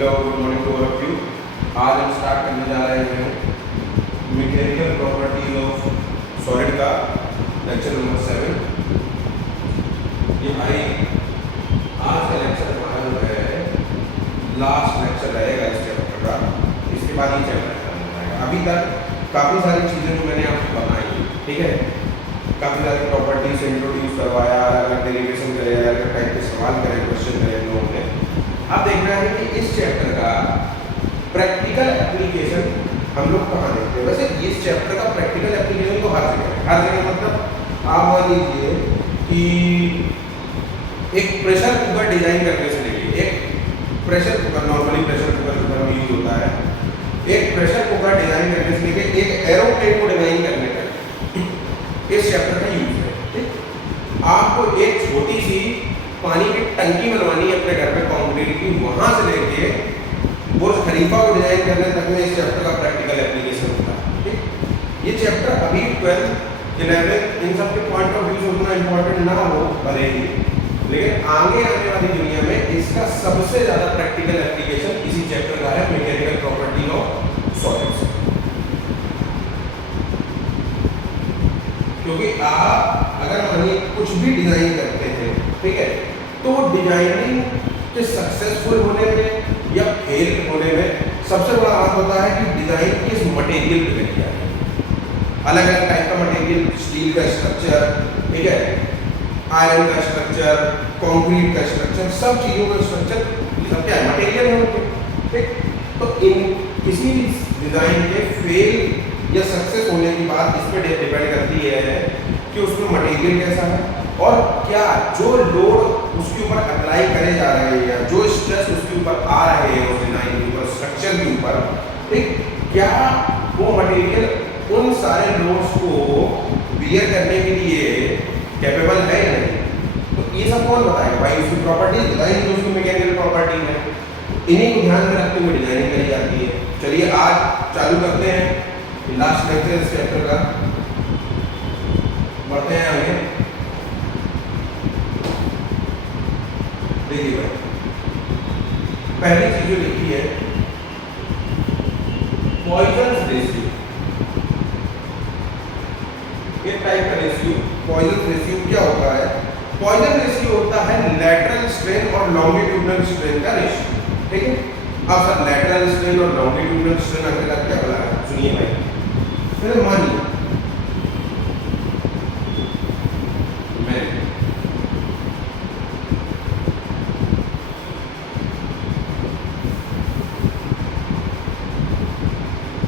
Hello, good morning to all of you. आज हम start करने जा रहे हैं मैकेनिकल प्रॉपर्टीज ऑफ सॉलिड का लेक्चर नंबर 7। ये भाई आज का लेक्चर हमारा जो है लास्ट लेक्चर रहेगा इस चैप्टर का। इसके बाद ये चैप्टर खत्म हो जाएगा। अभी तक काफ़ी सारी चीज़ें जो मैंने आपको बताई, ठीक है, काफ़ी सारी प्रॉपर्टीज से इंट्रोड्यूस करवाया, अलग अलग डेरिवेशन करे, अलग अलग टाइप के सवाल करे, क्वेश्चन करे लोगों ने। अब देखना है कि इस चैप्टर का प्रैक्टिकल एप्लीकेशन हम लोग कहाँ देखते हैं। वैसे इस चैप्टर का प्रैक्टिकल एप्लीकेशन तो हर जगह है। हर जगह मतलब आप मान लीजिए कि एक प्रेशर कुकर डिजाइन करने से लेके एक pressure cooker, normally pressure cooker में यूज होता है, एक प्रेशर कुकर डिजाइन करने से लेके एक एरोप्लेन को डिजाइन करने का इस चैप्टर का यूज है। ठीक, आपको एक छोटी सी पानी की टंकी बनवानी है अपने घर पे कंक्रीट की, वहां से लेके बुर्ज खलीफा को डिजाइन करने तक में इस चैप्टर का प्रैक्टिकल एप्लीकेशन होता है। ठीक, ये चैप्टर अभी 12th 11th इन सब के पॉइंट ऑफ व्यू से उतना इंपॉर्टेंट ना हो भले ही, लेकिन आगे आने वाली दुनिया में इसका सबसे ज्यादा प्रैक्टिकल एप्लीकेशन इसी चैप्टर का है, मैकेनिकल प्रॉपर्टी ऑफ सॉलिड्स। क्योंकि आप अगर मानिए कुछ भी डिजाइन करते हैं, ठीक है, तो डिजाइनिंग के सक्सेसफुल होने में या फेल होने में सबसे बड़ा हाथ होता है कि डिजाइन किस मटेरियल पे किया है। अलग अलग टाइप का मटेरियल, स्टील का स्ट्रक्चर, ठीक है, आयरन का स्ट्रक्चर, कंक्रीट का स्ट्रक्चर, सब चीजों का स्ट्रक्चर सब क्या है, मटेरियल है। ठीक, तो इन किसी भी डिजाइन के फेल या सक्सेस होने की बात इस पर डिपेंड करती है कि उसमें मटेरियल कैसा है और क्या जो लोड उसके ऊपर अप्लाई करे जा रहे हैं या जो स्ट्रेस उसके ऊपर आ रहे हैं उस डिजाइन के ऊपर, स्ट्रक्चर के ऊपर, ठीक, क्या वो मटेरियल उन सारे लोड्स को बियर करने के लिए कैपेबल है या नहीं। तो ये सब कौन बताएगा भाई, उसकी प्रॉपर्टी डिजाइन जो उसकी मैकेनिकल प्रॉपर्टी है, इन्हीं को ध्यान में रखते हुए डिजाइनिंग करी जाती है। चलिए आज चालू करते हैं लास्ट लेक्चर इस चैप्टर का, बढ़ते हैं आगे। देखिए भाई, पहली चीज जो लिखी है पॉइजन रेशियो, एक टाइप का रेशियो। पॉइजन रेशियो क्या होता है? पॉइजन रेशियो होता है लैटरल स्ट्रेन और लॉन्गिट्यूडनल स्ट्रेन का रेशियो। ठीक है, अब सर लैटरल स्ट्रेन और लॉन्गिट्यूडनल स्ट्रेन अकेला क्या बोला है, सुनिए भाई। फिर मानिए मैं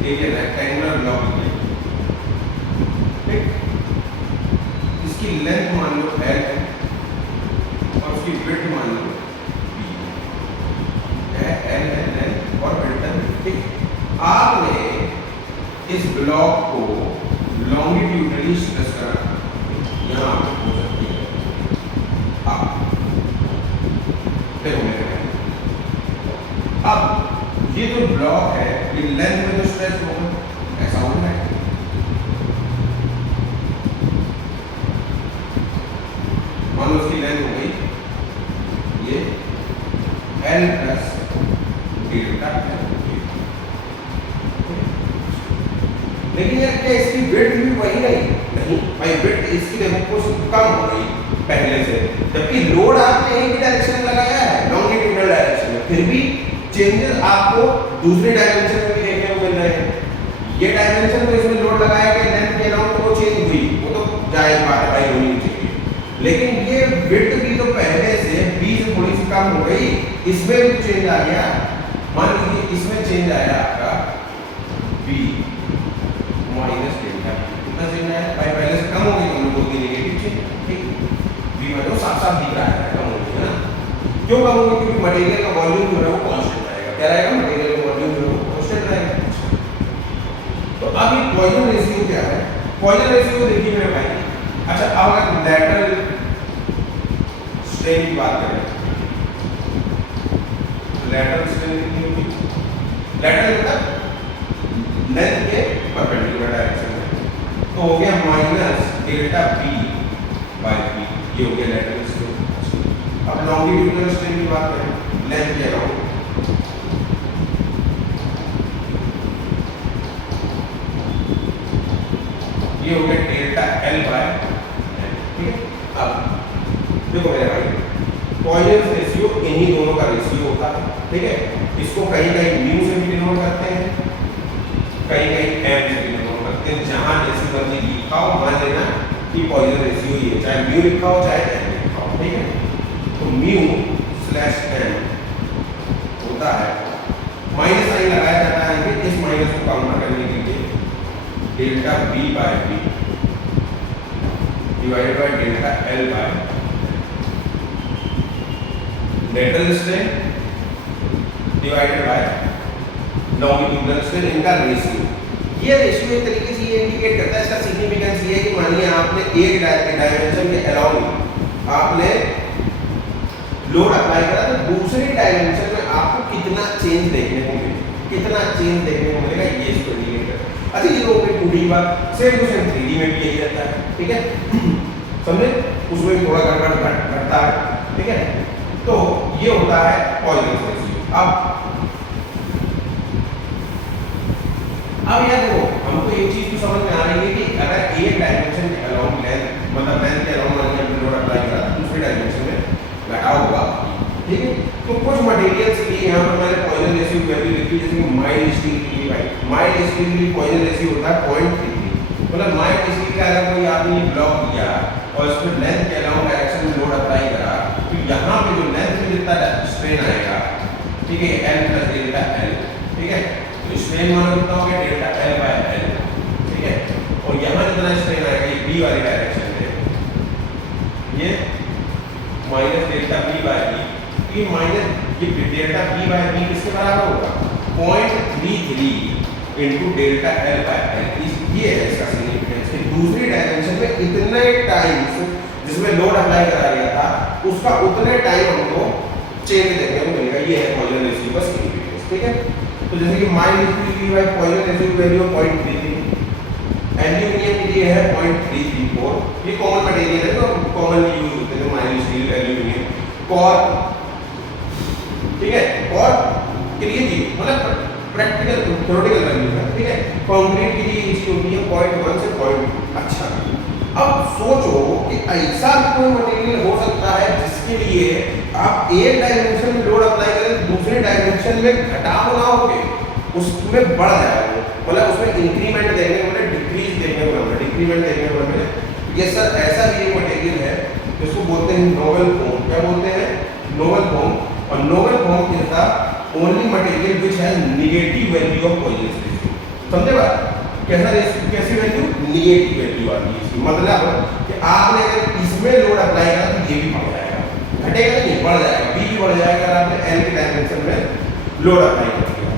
एक रेक्टेंगुलर ब्लॉक है, ठीक, इसकी लेंथ मान लो L और उसकी विड्थ मान लो B है, L है लेंथ और विड्थ है। ठीक, आपने इस ब्लॉक को लॉन्गिट्यूडनली स्ट्रेस करा, यहाँ हो सकती है आप देखो मेरे, अब ये जो ब्लॉक है ये लेंथ में जो स्ट्रेच होगा ऐसा होना है। मान लो उसकी लेंथ हो गई ये L प्लस डेल्टा, लेकिन यार क्या इसकी विड्थ भी वही नहीं भाई, विड्थ इसकी देखो कुछ कम हो गई पहले से, जबकि लोड आपने एक ही डायरेक्शन में लगाया है, लॉन्गिट्यूडनल डायरेक्शन में, फिर भी चेंजेस आपको दूसरे डायमेंशन में भी देखने को मिल रहे हैं। ये डायमेंशन तो इसमें लोड लगाया गया, लेंथ के अलावा तो वो चेंज हुई, वो तो जायज बात है भाई, होनी चाहिए, लेकिन ये विड्थ भी तो पहले से 20 से थोड़ी सी कम हो गई, इसमें भी चेंज आ गया। मान लीजिए इसमें चेंज आया आपका B माइनस डेल्टा, कितना चेंज आया भाई, पहले से कम हो गई, हम लोग नेगेटिव चेंज, ठीक, B में तो साफ साफ दिख रहा है कम हो गई है ना। क्यों कम हो गई? क्योंकि मटेरियल का वॉल्यूम जो है वो कांस्टेंट रहेगा। क्या रहेगा? मटेरियल का वॉल्यूम जो है वो कांस्टेंट रहेगा। तो अब ये पॉइजन रेशियो क्या है? पॉइजन रेशियो देखिए मेरे भाई, अच्छा अब अगर लैटरल स्ट्रेन की बात करें, लैटरल स्ट्रेन कितनी होगी? लैटरल मतलब लेंथ के परपेंडिकुलर डायरेक्शन में, तो हो गया minus delta B by B, ये हो गया लैटरल स्ट्रेन। अब लॉन्गिट्यूडनल स्ट्रेन की बात करें, लेंथ के अराउंड देखो मेरे भाई, पॉइजन रेशियो इन्हीं दोनों का रेशियो होता है, ठीक है। इसको कहीं कहीं म्यू से भी डिनोट करते हैं, कहीं कहीं एम से भी डिनोट करते हैं। जहां जैसी मर्जी लिखा हो मान लेना कि पॉइजन रेशियो ये, चाहे म्यू लिखा हो चाहे एम लिखा हो, ठीक है। तो म्यू स्लैश एम होता है, माइनस साइन लगाया जाता है कि इस माइनस को काउंटर करने के लिए delta B by B divided by delta L by lateral strain divided by longitudinal strain, इनका रेशियो। ये रेशियो एक तरीके से ये इंडिकेट करता है, इसका सिग्निफिकेंस ये है कि मानिए आपने एक डायमेंशन के अलाउंग आपने लोड अप्लाई करा तो दूसरे डायमेंशन में आपको कितना चेंज देखने को मिलेगा, कितना चेंज देखने को मिलेगा, ये इसको इंडिकेट करता है। अच्छा ये तो हो गई 2D बात, सेम टू सेम 3D में भी यही रहता है, ठीक है। समझे, उसमें भी थोड़ा गड़बड़ घटता है, ठीक है। तो ये होता है पॉइजन रेशियो। अब यार देखो, हमको एक चीज तो समझ में आ रही है कि अगर एक डायमेंशन के अलाउंग लेंथ, मतलब लेंथ के अलाउंग हमने लोड अप्लाई करा दूसरे डायमेंशन में घटा होगा, ठीक है। तो कुछ मटेरियल्स के लिए यहाँ पर मैंने पॉइजन रेशियो वैल्यू लिखी, जैसे कि माइल्ड स्टील के लिए, भाई माइल्ड स्टील के लिए पॉइजन रेशियो होता है 0.33। मतलब माइल्ड स्टील का अगर कोई आपने ब्लॉक दिया और इसमें लेंथ के अलाउंग डायरेक्शन में लोड अप्लाई करा, तो यहाँ पे जो लेंथ में जितना स्ट्रेन आएगा, ठीक है, एल प्लस डेल्टा एल, ठीक है। तो स्ट्रेन मान कितना हो गया, डेल्टा एल बाय एल, ठीक है। और यहाँ जितना स्ट्रेन आएगा ये बी वाली डायरेक्शन में, ये minus delta B by B, ये माइनस ये डेल्टा बी बाय बी किसके बराबर होगा, 0.33 into delta L by L. ये है इसका सिग्निफिकेंस। दूसरी डायमेंशन में इतने टाइम्स जिसमें लोड अप्लाई करा गया था उसका उतने टाइम हमको चेंज देखने को मिलेगा, ये है पॉइजन रेशियो का सिग्निफिकेंस, ठीक है। तो जैसे कि माइनस की पॉइजन रेशियो वैल्यू 0.33, एल्यूमिनियम के लिए है 0.334, ये कॉमन मटेरियल है तो कॉमन यूज होते हैं, माइनस स्टील, एल्यूमिनियम, कॉर, ठीक है। और के लिए जी मतलब प्रैक्टिकल थ्योरेटिकल वैल्यू है, ठीक है। कंक्रीट के लिए इसकी होती है 0.1 से 0.2। अच्छा, अब सोचो कि ऐसा कोई मटेरियल हो सकता है जिसके लिए आप एक डायमेंशन में लोड अप्लाई करें, दूसरे डायमेंशन में घटाव ना होके उसमें बढ़ जाए, मतलब उसमें इंक्रीमेंट देखने को मिले, डिक्रीज देखने को मिले, डिक्रीमेंट देखने को मिले। ये सर ऐसा भी एक मटेरियल है जिसको बोलते हैं नोवेल फॉर्म। क्या बोलते हैं, नोवेल फॉर्म। और novel form is the only material which has negative value of Poisson ratio. समझे बात, कैसा रेशियो, कैसी वैल्यू, नेगेटिव वैल्यू आती है इसकी। मतलब कि आपने अगर इसमें लोड अप्लाई करा तो ये भी बढ़ जाएगा, घटेगा नहीं, बढ़ जाएगा, बी भी बढ़ जाएगा अगर आपने एल के डायमेंशन में लोड अप्लाई कर दिया।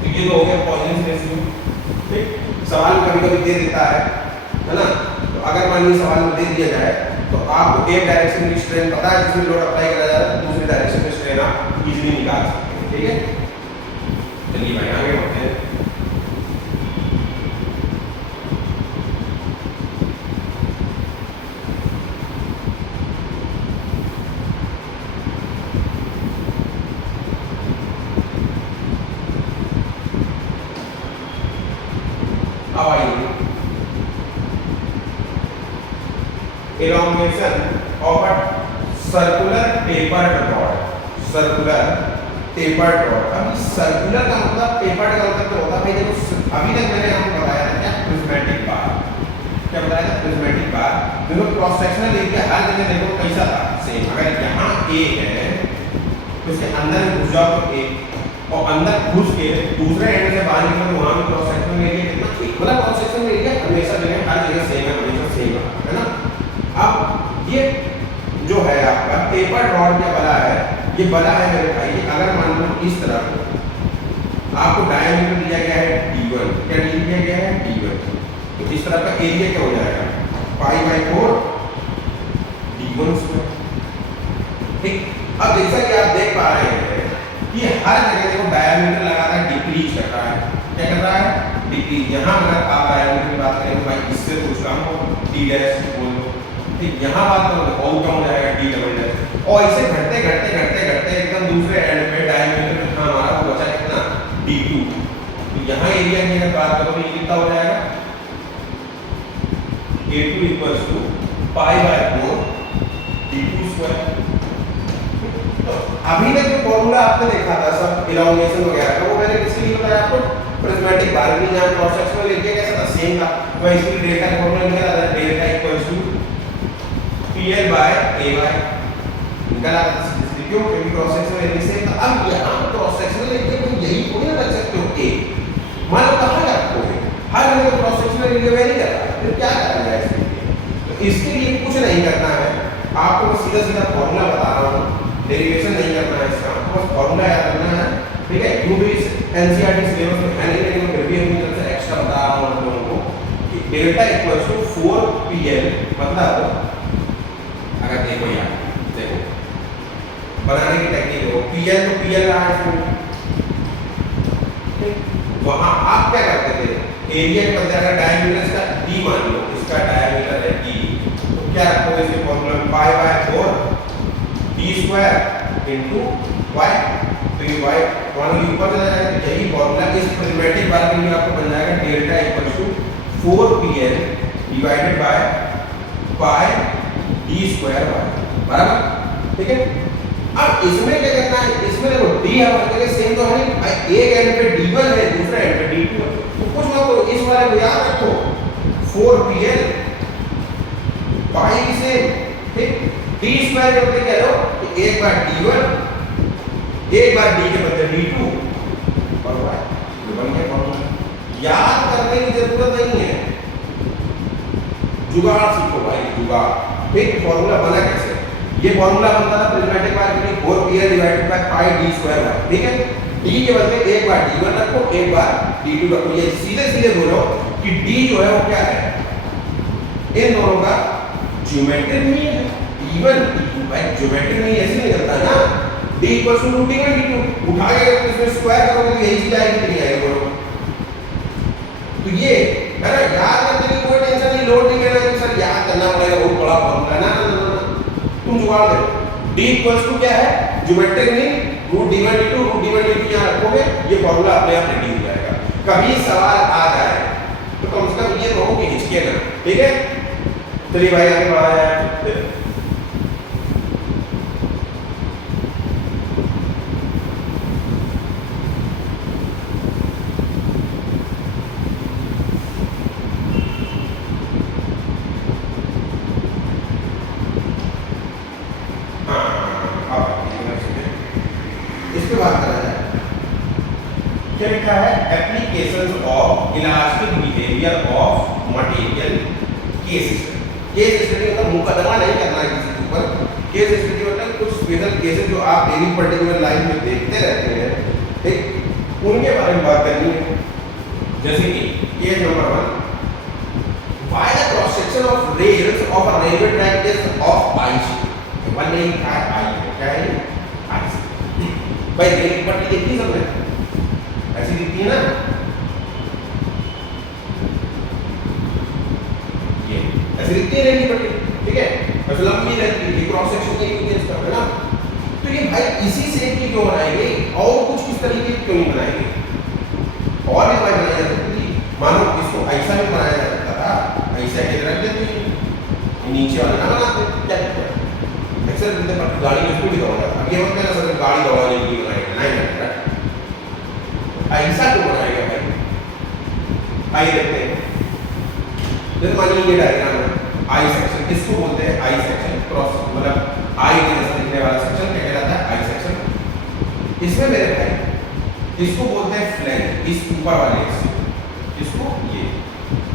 तो ये तो हो गया पॉइजन रेशियो, ठीक। सवाल कभी कभी दे देता है ना, तो अगर मान लीजिए सवाल में दे दिया जाए तो आपको एक डायरेक्शन की स्ट्रेन पता है जिसमें लोड अप्लाई करा जा रहा है, दूसरी डायरेक्शन में स्ट्रेन आप इजीली निकाल सकते हैं, ठीक है। चलिए भाई आगे बढ़ते हैं। अब आइए elongation of a circular tapered rod, circular tapered rod। अब सर्कुलर का मतलब टेपर्ड का मतलब होता है भाई, देखो अभी तक मैंने आपको बताया था क्या, प्रिज्मेटिक बार। क्या बताया था, प्रिज्मेटिक बार। देखो क्रॉस सेक्शनल एरिया हर जगह देखो कैसा था, सेम। अगर यहाँ ए है तो इसके अंदर घुस जाओ तो ए, और अंदर घुस के दूसरे एंड से बाहर निकलो तो वहां भी क्रॉस सेक्शनल एरिया कितना ठीक, मतलब क्रॉस सेक्शनल एरिया हमेशा जगह हर जगह सेम है, हमेशा सेम है ना। अब ये जो है आपका टेपर्ड रॉड क्या बना है, ये बना है मेरे भाई, अगर मान लो इस तरह आपको डायमीटर दिया गया है d1, क्या दिया गया है d1, तो इस तरह का एरिया क्या हो जाएगा, π/4 d1²। ठीक, अब जैसा कि आप देख पा रहे हैं कि हर जगह देखो डायमीटर लगातार डिक्रीज कर रहा है, क्या कर रहा है, डिक्रीज। यहाँ अगर आप डायमीटर की बात करें तो भाई इससे कुछ कम हो, d' बोल दो, ठीक। यहाँ बात करो तो और कम हो जाएगा d', और इसे घटते घटते घटते घटते एकदम दूसरे एंड पे डायमीटर में हमारा वो बचा कितना, d2। तो यहाँ एरिया की अगर बात करो तो ये कितना हो जाएगा, a2 = π/4 d2 अभी तक जो फॉर्मूला आपने देखा था सब इलॉन्गेशन वगैरह का, वो मैंने किसके लिए बताया आपको, प्रिज्मेटिक बार्गेनिंग या क्रॉस सेक्शनल एरिया कैसा था, सेम था। मैं इसके लिए डेल्टा का फॉर्मूला निकाला था, delta equals to PL by AY निकाला था। क्यों? क्योंकि क्रॉस सेक्शनल एरिया सेम था। अब यहाँ क्रॉस सेक्शनल एरिया को यही थोड़ी ना रख सकते हो A, मान लो कहाँ रखोगे, हर जगह क्रॉस सेक्शनल एरिया वेरी कर रहा है, फिर क्या करना है इसके लिए? तो इसके लिए कुछ नहीं करना है आपको, मैं सीधा सीधा फॉर्मूला बता रहा हूँ, डेरिवेशन नहीं करना है इसका, आपको बस फॉर्मूला याद करना है, ठीक है। क्यों भी एनसीईआरटी सिलेबस में है नहीं, लेकिन फिर भी अपनी तरफ से एक्स्ट्रा बता रहा हूँ आप लोगों को कि डेल्टा इक्वल्स टू 4PL, मतलब अगर देखो यार, देखो बनाने की टेक्निक हो, PL तो PL रहा है इसमें, वहां आप क्या करते थे, एरिया के बदले अगर डायमीटर इसका D मान लो, इसका डायमीटर है D, तो क्या रखोगे इसके फॉर्मूला में, pi by 4 D square into y, तो ये y मान लो ऊपर चला जाएगा, तो यही फॉर्मूला इस प्रिज्मेटिक बार्गेनिंग में आपको बन जाएगा delta equals to 4PL divided by pi D square y, बराबर, ठीक है। अब इसमें क्या करना है, इसमें देखो D हमारे जगह सेम तो है नहीं भाई, एक एंड पे D1 है, दूसरा एंड पे D2 है, तो कुछ मत करो, इस वाले को याद रखो 4PL पाई की सेम, ठीक। D स्क्वायर के बदले क्या लो कि एक बार D1 एक बार D के बदले D2 और y, ये बन गया फॉर्मूला। याद करने की जरूरत नहीं है, जुगाड़ सीखो भाई, जुगाड़। ठीक, फॉर्मूला बना कैसे, ये फॉर्मूला बनता था prismatic bargaining 4PL divided by pi D square y, ठीक है। D के बदले एक बार D1 रखो, एक बार D2 रखो, ये सीधे सीधे बोलो कि D जो है वो क्या है, इन दोनों का ज्योमेट्रिक मीन है, D1 D2 भाई, ज्योमेट्रिक मीन ऐसे नहीं करता है ना, D equals to root D1 D2 उठा के इसमें स्क्वायर करोगे तो यही चीज आएगी कि नहीं आएगी बोलो। तो ये है ना, याद करने की कोई टेंशन नहीं, लोड नहीं लेना कि सर याद करना पड़ेगा, बहुत बड़ा फॉर्मूला ना, तुम जुगाड़ दे। D इक्वल्स टू क्या है, geometric mean root D1 D2 यहाँ रखोगे, ये फॉर्मूला अपने आप रेडी हो जाएगा। कभी सवाल आ जाए तो कम से कम ये कहो कि हिचके ना, ठीक है। चलिए भाई आगे बढ़ा जाए। इसके बाद करा जाए, क्या लिखा है, applications of elastic behaviour of material case study. Case study मतलब मुकदमा नहीं करना है किसी के ऊपर, केस स्टडी मतलब कुछ स्पेशल केसेस जो आप डेली पर्टिकुलर लाइफ में देखते रहते हैं, ठीक, उनके बारे में बात करनी है। जैसे कि case number 1, why the cross section of rails of a railway track is of ice, one नहीं था आई है, क्या है आइस। भाई रेल की पटरी देखी सबने, ऐसी दिखती है ना, ये ऐसी दिखती है रेल की पटरी, ठीक है, ऐसे लंबी रहती है, क्रॉस सेक्शन की होती है इसका, है ना। तो ये भाई इसी शेप की क्यों बनाएंगे, और कुछ किस तरीके की क्यों नहीं बनाएंगे, और भी भाई बनाई जा सकती थी, मानो इसको ऐसा भी बनाया जा सकता था, ऐसा के रख देते नीचे वाला ना बनाते, क्या करते एक्सेल देते पर गाड़ी में स्पीड दौड़ा, अब ये मत कहना सर गाड़ी दौड़ाने के लिए बनाएंगे, नहीं नहीं, ऐसा क्यों बनाएगा भाई। आइए देखते हैं, जैसे मानिए ये डायग्राम है, आई सेक्शन, किसको बोलते हैं आई सेक्शन, क्रॉस मतलब आई के जैसा दिखने वाला सेक्शन क्या कहलाता है, आई सेक्शन। इसमें मेरे भाई इसको बोलते हैं फ्लैंज, इस ऊपर वाले इसको ये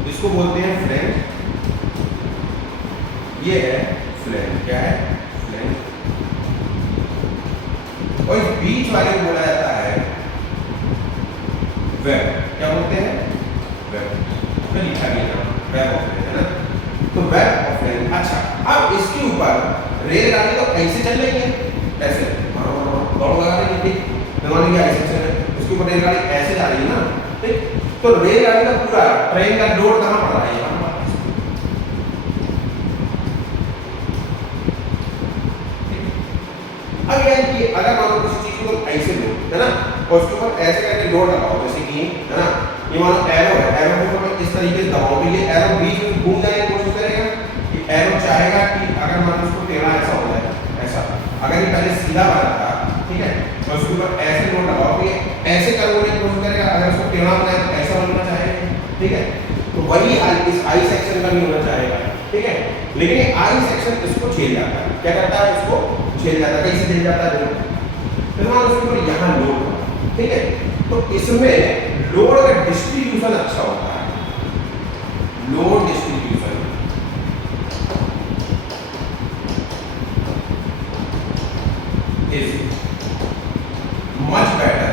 इसको बोलते हैं फ्लैंज, ये है फ्लैंज, क्या है फ्लैंज, और इस बीच वाले को बोला जाता है वेब, क्या बोलते हैं वेब, तो लिखा गया नाम वेब ऑफ फ्लैंज, है ना। तो वेब ऑफ फ्लैंज, अच्छा अब इसके ऊपर रेलगाड़ी तो ऐसे चल रही है, ऐसे दौड़ लगा रही है, ठीक, मान लीजिए आई सेक्शन है, उसके ऊपर रेलगाड़ी ऐसे जा रही है ना, ठीक, तो रेलगाड़ी का पूरा ट्रेन का लोड कहाँ पड़ रहा है, यहाँ पर। अब यार कि अगर मान लो किसी चीज को ऐसे लो, है ना, और उसके ऊपर ऐसे करके लोड लगाओ, जैसे कि है ना, ये मानो एरो है, एरो को मैं इस तरीके से दबाऊं तो ये एरो बीच में घूम जाने की कोशिश करेगा, कि एरो चाहेगा कि अगर मान लो उसको टेढ़ा ऐसा हो जाए, ऐसा, अगर ये पहले सीधा बना था ठीक है, और उसके ऊपर ऐसे लोड लगाओगे, ऐसे करने की कोशिश करेगा, अगर उसको टेढ़ा बनाए तो ऐसा बनना चाहेगा, ठीक है, तो वही इस आई सेक्शन का भी होना चाहेगा, ठीक है, लेकिन आई सेक्शन इसको झेल जाता है, क्या करता है, इसको झेल जाता है, कैसे झेल जाता है, फिर मान उसके ऊपर यहाँ लोड, ठीक है, तो इसमें लोड का डिस्ट्रीब्यूशन अच्छा होता है, load distribution is much better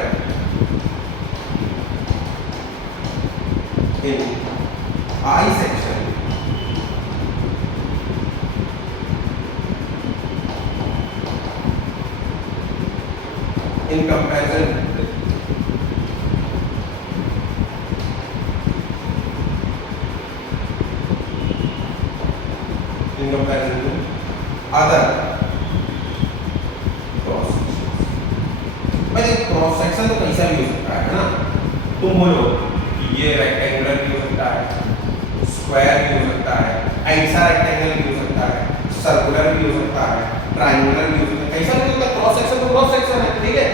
in I section in comparison to other cross section तो कैसा भी हो सकता है ना, तुम बोलो कि ये रेक्टेंगुलर भी हो सकता है, स्क्वायर भी हो सकता है, ऐसा रेक्टेंगल भी हो सकता है, सर्कुलर भी हो सकता है, ट्रायंगुलर भी हो सकता है, कैसा भी होता है, क्रॉस सेक्शन तो क्रॉस सेक्शन है, ठीक है,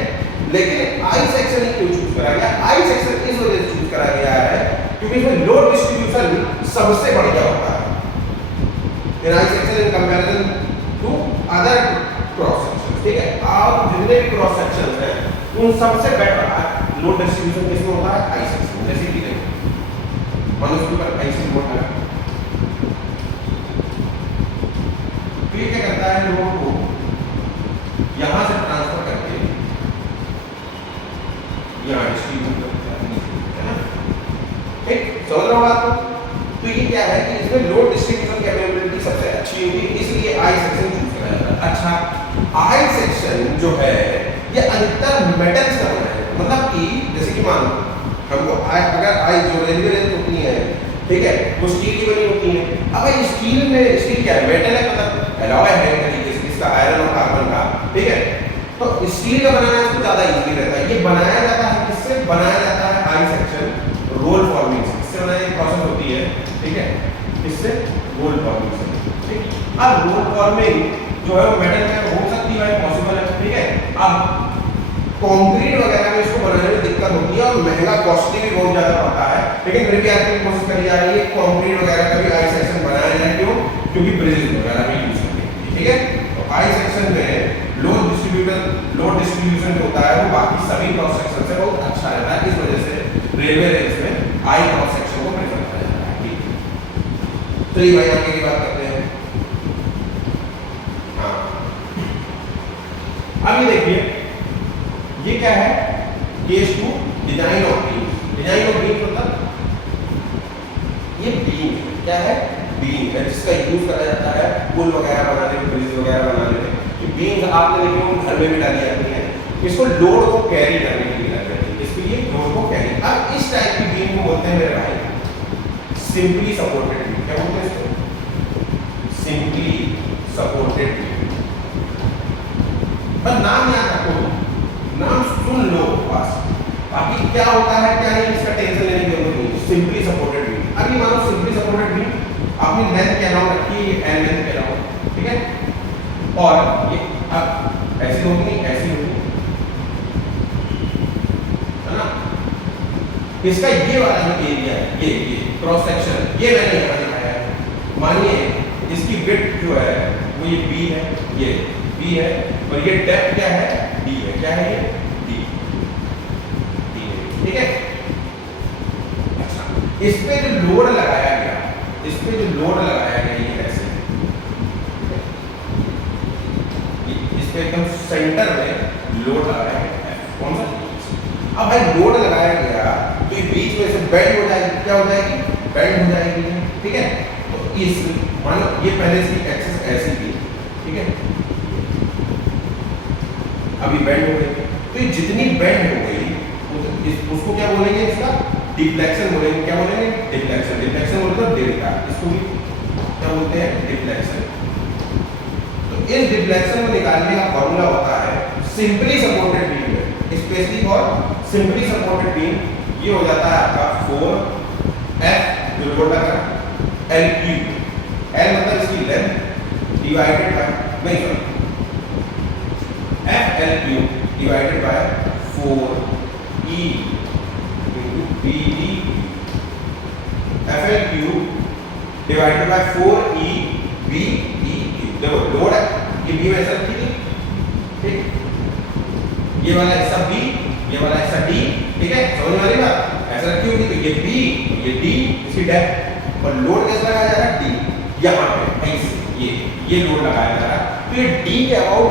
लेकिन आई सेक्शन ही क्यों चूज करा गया, आई सेक्शन इस वजह से चूज करा गया है क्योंकि इसमें लोड डिस्ट्रीब्यूशन सबसे बढ़िया होता है in I section in comparison to other cross section, ठीक है, आप जितने भी क्रॉस सेक्शन है उन सबसे बेटर लोड डिस्ट्रीब्यूशन किसमें होता है, आई सेक्शन, जैसे कि देखो मनुष्य पर ऐसे लोड है, फिर क्या करता है, लोड को यहां से ट्रांसफर करके यहां डिस्ट्रीब्यूट करता है ना, ठीक, समझ रहे हो बात, तो ये क्या है कि इसमें लोड डिस्ट्रीब्यूशन कैपेबिलिटी सबसे अच्छी होगी, इसलिए आई सेक्शन चूज करा जाता है। अच्छा, आई सेक्शन जो है ये अधिकतर मेटल्स का बना है, मतलब कि जैसे कि मान लो हमको अगर आई जो रेलवे रेल होती है, ठीक है, वो स्टील की बनी होती है, अब भाई स्टील में स्टील क्या है, मेटल है, मतलब अलॉय है तरीके से इसका आयरन और कार्बन का, ठीक है, तो स्टील का बनाना इसको ज्यादा इजी रहता है, ये बनाया जाता है किससे, बनाया जाता है आई सेक्शन रोल फॉर्मिंग से, इससे बनाने की प्रोसेस होती है, ठीक है, इससे रोल फॉर्मिंग से, ठीक, अब रोल फॉर्मिंग जो है वो मेटल में हो सकती है, पॉसिबल है, ठीक है, अब कंक्रीट वगैरह में इसको बनाने में दिक्कत होती है और महंगा कॉस्टली भी बहुत ज्यादा पड़ता है, लेकिन फिर भी आपकी कोशिश करी जा रही है कंक्रीट वगैरह का भी आई सेक्शन बनाया जाए, क्यों, क्योंकि ब्रिजेस वगैरह में यूज करते हैं, ठीक है, तो आई सेक्शन में लोड डिस्ट्रीब्यूशन जो होता है वो बाकी सभी क्रॉस सेक्शन से बहुत अच्छा रहता है, इस वजह से रेलवे रेल्स में आई क्रॉस सेक्शन को प्रेफर किया जाता है, ठीक, चलिए भाई आगे की बात करते हैं। हाँ, अब ये देखिए ये क्या है, case two design of beam, design of beam मतलब ये बीम क्या है, बीम है जिसका यूज करा जाता है पुल वगैरह बनाने में, ब्रिज वगैरह बनाने में, ये बीम आपने देखे होंगे घर में भी डाली जाती है, इसको लोड को कैरी करने के लिए डाली जाती है, इसके लिए लोड को कैरी, अब इस टाइप की बीम को बोलते हैं मेरे भाई सिंपली सपोर्टेड बीम, क्या बोलते हैं इसको, सिंपली सपोर्टेड बीम, बस नाम याद रखो, नाम सुन लो बस, बाकी क्या होता है क्या नहीं इसका टेंशन लेने की जरूरत नहीं, सिंपली सपोर्टेड बीम, अभी मानो सिंपली सपोर्टेड बीम आपने लेंथ क्या नाम रखी है, एल लेंथ क्या नाम, ठीक है, और ये अब ऐसी होगी ऐसी होगी, है ना, इसका ये वाला जो एरिया है, ये क्रॉस सेक्शन, ये मैंने यहाँ दिखाया है, मानिए इसकी विड्थ जो है वो ये बी है, ये बी है, और ये डेप्थ क्या है, डी है, क्या है ये डी, ठीक है, अच्छा, इस पे जो लोड लगाया गया, इस पे जो लोड लगाया गया ये ऐसे, इस पे एकदम सेंटर में लोड लगाया गया है, कौन सा, अब भाई लोड लगाया गया तो ये बीच में से बेंड हो जाएगी, क्या हो जाएगी, बेंड हो जाएगी, ठीक है, तो इस मानो ये पहले इसकी एक्सिस ऐसी थी, ठीक है, अभी बेंड हो गई, तो ये जितनी बेंड हो गई उसको क्या बोलेंगे, इसका डिफ्लेक्शन बोलेंगे, क्या बोलेंगे, डिफ्लेक्शन, डिफ्लेक्शन बोलते हैं डेल्टा, इसको भी क्या बोलते हैं, डिफ्लेक्शन, तो इस डिफ्लेक्शन को निकालने का फॉर्मूला होता है सिंपली सपोर्टेड बीम में, specially for simply supported beam, ये हो जाता है आपका 4f जो लोड लगा l क्यूब, l मतलब इसकी लेंथ डिवाइडेड बाय, नहीं sorry, f l cube, divided by 4e b e q। देखो लोड है, ये b में ऐसा रखी थी, ठीक, ये वाला हिस्सा b, ये वाला हिस्सा d, ठीक है, समझ में आ रही बात? ऐसा रखी होगी तो ये b, ये d, इसकी डेप्थ, और लोड कैसे लगाया जा रहा है? d, यहाँ पे ऐसे ये लोड लगाया जा रहा है, तो ये d के अबाउट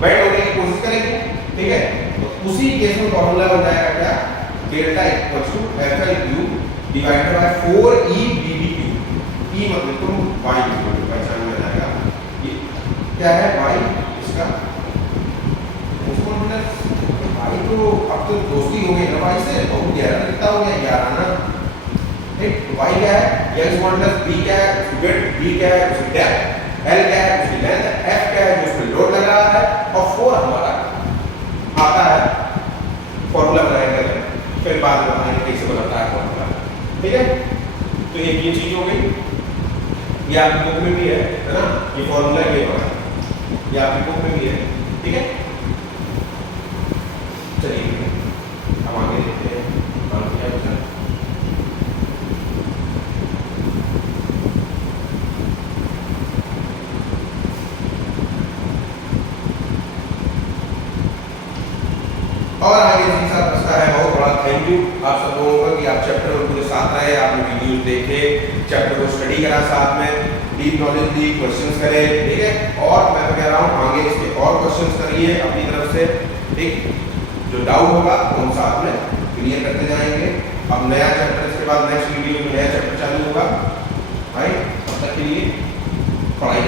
बेंड होने की कोशिश करेंगे, ठीक है। तो उसी केस में फॉर्मूला बन जाएगा क्या? Delta equals to FL³ divided by 4e BD³। e मतलब तो y पहचान में जाएगा, ये क्या है? y इसका उसको हमने भाई तो अब तो दोस्ती हो गई ना भाई से, बहुत गहरा रिश्ता हो गया यार ना, ठीक। तो y क्या है? x मॉडुलस b क्या है? वेट b क्या है? उसकी डेप्थ, l क्या है? उसकी लेंथ, f क्या है? जो उसमें लोड लग रहा है, और 4 हमारा आता है फॉर्मूला बनाएंगे, फिर बाद में बताएंगे कैसे बनता है फॉर्मूला, ठीक है। तो एक ये चीज हो गई, ये आपकी बुक में भी है ना, ये फॉर्मूला ये बना, ये आपकी बुक में भी है, ठीक है। चलिए अब आगे देखते हैं काम क्या होता है। और आगे इसके साथ बचता है बहुत बड़ा थैंक यू आप सब लोगों का कि आप चैप्टर में पूरे साथ रहे, आपने वीडियोस देखे, चैप्टर को स्टडी करा, साथ में डीप नॉलेज दी, क्वेश्चंस करे, ठीक है। और मैं तो कह रहा हूँ आगे इसके और क्वेश्चंस करिए अपनी तरफ से, ठीक। जो डाउट होगा तो हम साथ में क्लियर करते जाएंगे। अब नया चैप्टर इसके बाद नेक्स्ट वीडियो में नया चैप्टर चालू होगा भाई, तब तक के लिए पढ़ाई